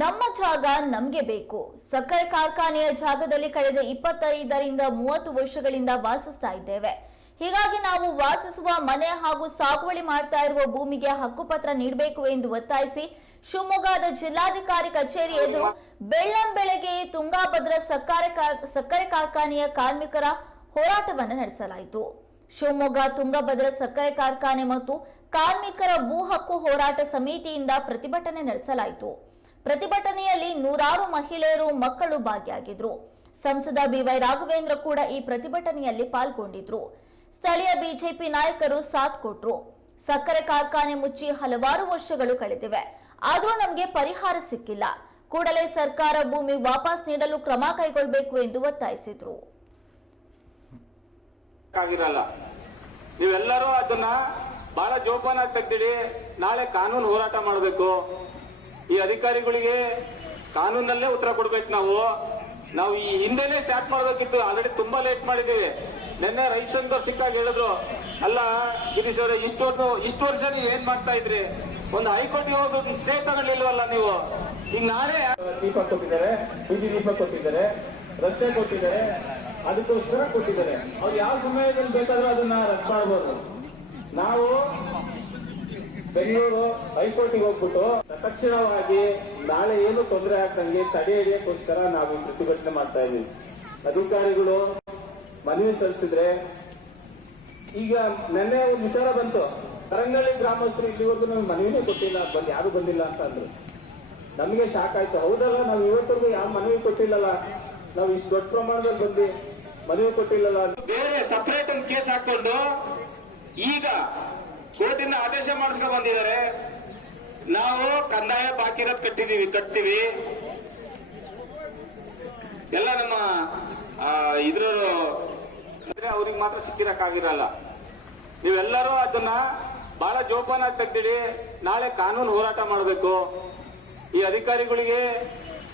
ನಮ್ಮ ಜಾಗ ನಮಗೆ ಬೇಕು. ಸಕ್ಕರೆ ಕಾರ್ಖಾನೆಯ ಜಾಗದಲ್ಲಿ ಕಳೆದ 25ರಿಂದ 30 ವರ್ಷಗಳಿಂದ ವಾಸಿಸ್ತಾ ಇದ್ದೇವೆ. ಹೀಗಾಗಿ ನಾವು ವಾಸಿಸುವ ಮನೆ ಹಾಗೂ ಸಾಗುವಳಿ ಮಾಡ್ತಾ ಇರುವ ಭೂಮಿಗೆ ಹಕ್ಕುಪತ್ರ ನೀಡಬೇಕು ಎಂದು ಒತ್ತಾಯಿಸಿ ಶಿವಮೊಗ್ಗದ ಜಿಲ್ಲಾಧಿಕಾರಿ ಕಚೇರಿ ಎದುರು ಬೆಳ್ಳಂಬೆಳಗ್ಗೆ ತುಂಗಭದ್ರಾ ಸಕ್ಕರೆ ಕಾರ್ಖಾನೆಯ ಕಾರ್ಮಿಕರ ಹೋರಾಟವನ್ನು ನಡೆಸಲಾಯಿತು. ಶಿವಮೊಗ್ಗ ತುಂಗಭದ್ರಾ ಸಕ್ಕರೆ ಕಾರ್ಖಾನೆ ಮತ್ತು ಕಾರ್ಮಿಕರ ಭೂ ಹಕ್ಕು ಹೋರಾಟ ಸಮಿತಿಯಿಂದ ಪ್ರತಿಭಟನೆ ನಡೆಸಲಾಯಿತು. ಪ್ರತಿಭಟನೆಯಲ್ಲಿ ನೂರಾರು ಮಹಿಳೆಯರು, ಮಕ್ಕಳು ಭಾಗಿಯಾಗಿದ್ರು. ಸಂಸದ ಬಿವೈ ರಾಘವೇಂದ್ರ ಕೂಡ ಈ ಪ್ರತಿಭಟನೆಯಲ್ಲಿ ಪಾಲ್ಗೊಂಡಿದ್ರು. ಸ್ಥಳೀಯ ಬಿಜೆಪಿ ನಾಯಕರು ಸಾಥ್ ಕೊಟ್ರು. ಸಕ್ಕರೆ ಕಾರ್ಖಾನೆ ಮುಚ್ಚಿ ಹಲವಾರು ವರ್ಷಗಳು ಕಳೆದಿವೆ, ಆದರೂ ನಮಗೆ ಪರಿಹಾರ ಸಿಕ್ಕಿಲ್ಲ. ಕೂಡಲೇ ಸರ್ಕಾರ ಭೂಮಿ ವಾಪಸ್ ನೀಡಲು ಕ್ರಮ ಕೈಗೊಳ್ಳಬೇಕು ಎಂದು ಒತ್ತಾಯಿಸಿದ್ರು. ನೀವೆಲ್ಲರೂ ಅದನ್ನ ಬಹಳ ಜೋಪಾನಾಗಿ ತೆಗ್ದಿಡಿ. ನಾಳೆ ಕಾನೂನು ಹೋರಾಟ ಮಾಡಬೇಕು. ಈ ಅಧಿಕಾರಿಗಳಿಗೆ ಕಾನೂನಲ್ಲೇ ಉತ್ತರ ಕೊಡ್ಬೇಕು. ನಾವು ಈ ಹಿಂದೆನೆ ಸ್ಟಾರ್ಟ್ ಮಾಡ್ಬೇಕಿತ್ತು. ಆಲ್ರೆಡಿ ತುಂಬಾ ಲೇಟ್ ಮಾಡಿದ್ದೀವಿ. ನಿನ್ನೆ ರೈತರು ಸಿಕ್ಕಾಗ ಹೇಳಿದ್ರು, ಅಲ್ಲ ಗಿರೀಶ್ ಅವರೇ, ಇಷ್ಟು ವರ್ಷ ನೀವ್ ಏನ್ ಮಾಡ್ತಾ ಇದ್ರಿ? ಒಂದು ಹೈಕೋರ್ಟ್ಗೆ ಹೋಗಿ ಸ್ಟೇ ತಗೊಂಡಿಲ್ವಲ್ಲ ನೀವು? ಈಗ ನಾಳೆ ದೀಪ ಕೊಟ್ಟಿದ್ದಾರೆ, ಬೀದಿ ದೀಪ ಕೊಟ್ಟಿದ್ದಾರೆ, ರಸ್ತೆ ಕೊಟ್ಟಿದ್ದಾರೆ, ಅದಕ್ಕೋಸ್ಕರ ಕೊಟ್ಟಿದ್ದಾರೆ. ಅವ್ರು ಯಾವ ಸಮಯದಲ್ಲಿ ಬೇಕಾದ್ರೂ ಅದನ್ನ ರದ್ದು ಮಾಡಬಹುದು. ನಾವು ಬೆಂಗಳೂರು ಹೈಕೋರ್ಟಿಗೆ ಹೋಗ್ಬಿಟ್ಟು ತಕ್ಷಣವಾಗಿ ನಾಳೆ ಏನು ತೊಂದರೆ ಆಗ್ತಂಗೆ ತಡೆ ಹಿಡಿಯಕ್ಕೋಸ್ಕರ ನಾವು ಪ್ರತಿಭಟನೆ ಮಾಡ್ತಾ ಇದೀವಿ. ಅಧಿಕಾರಿಗಳು ಮನವಿ ಸಲ್ಲಿಸಿದ್ರೆ, ಈಗ ನೆನ್ನೆ ಒಂದು ವಿಚಾರ ಬಂತು, ಕರಂಗಳ್ಳಿ ಗ್ರಾಮಸ್ಥರು ಇಲ್ಲಿವರೆಗೂ ನಮ್ಗೆ ಮನವಿನೇ ಕೊಟ್ಟಿಲ್ಲ, ಯಾರು ಬಂದಿಲ್ಲ ಅಂತ ಅಂದ್ರು. ನಮಗೆ ಶಾಕ್ ಆಯ್ತು. ಹೌದಲ್ಲ, ನಾವು ಇವತ್ತರೆಗೂ ಯಾವ ಮನವಿ ಕೊಟ್ಟಿಲ್ಲಲ್ಲ, ನಾವು ಇಷ್ಟು ದೊಡ್ಡ ಪ್ರಮಾಣದಲ್ಲಿ ಬಂದು ಮನವಿ ಕೊಟ್ಟಿಲ್ಲಲ್ಲ. ಬೇರೆ ಸಪರೇಟ್ ಒಂದು ಕೇಸ್ ಹಾಕೊಂಡು ಈಗ ಕೋರ್ಟಿನ ಆದೇಶ ಮಾಡಿಸ್ಕೊಂಡು ಬಂದಿದ್ದಾರೆ. ನಾವು ಕಂದಾಯ ಬಾಕಿ ಇರೋದು ಕಟ್ತೀವಿ. ಎಲ್ಲ ನಮ್ಮ ಇದ್ರವರು ಅವ್ರಿಗೆ ಮಾತ್ರ ಸಿಕ್ಕಿರಕ್ಕಾಗಿರಲ್ಲ. ನೀವೆಲ್ಲರೂ ಅದನ್ನ ಬಹಳ ಜೋಪಾನಾಗಿ ತೆಗ್ದಿಡಿ. ನಾಳೆ ಕಾನೂನು ಹೋರಾಟ ಮಾಡಬೇಕು. ಈ ಅಧಿಕಾರಿಗಳಿಗೆ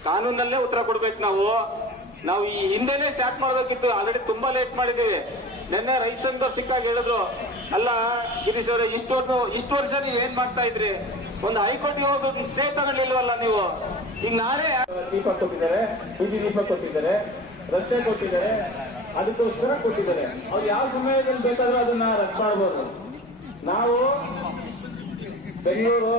ಕಾನೂನಲ್ಲೇ ಉತ್ತರ ಕೊಡ್ಬೇಕು. ನಾವು ಈ ಹಿಂದೆನೆ ಸ್ಟಾರ್ಟ್ ಮಾಡ್ಬೇಕಿತ್ತು. ಆಲ್ರೆಡಿ ತುಂಬಾ ಲೇಟ್ ಮಾಡಿದ್ದೀವಿ. ನಿನ್ನೆ ರೈತರು ಸಿಕ್ಕಾಗ ಹೇಳಿದ್ರು, ಅಲ್ಲ ಗಿರೀಶ್ ಅವರೇ, ಇಷ್ಟು ವರ್ಷ ನೀವ್ ಏನ್ ಮಾಡ್ತಾ ಇದ್ರಿ? ಒಂದು ಹೈಕೋರ್ಟ್ಗೆ ಹೋಗಿ ಸ್ಟೇ ತಗೊಂಡಿಲ್ವಲ್ಲ ನೀವು? ಈಗ ನಾಳೆ ದೀಪ ಕೊಟ್ಟಿದ್ದಾರೆ, ಬೀದಿ ದೀಪ ಕೊಟ್ಟಿದ್ದಾರೆ, ರಸ್ತೆ ಕೊಟ್ಟಿದ್ದಾರೆ, ಅದಕ್ಕೋಸ್ಕರ ಕೊಟ್ಟಿದ್ದಾರೆ. ಅವ್ರು ಯಾವ ಸಮಯದಲ್ಲಿ ಬೇಕಾದ್ರೂ ಅದನ್ನ ರದ್ದು ಮಾಡಬಹುದು. ನಾವು ಬೆಂಗಳೂರು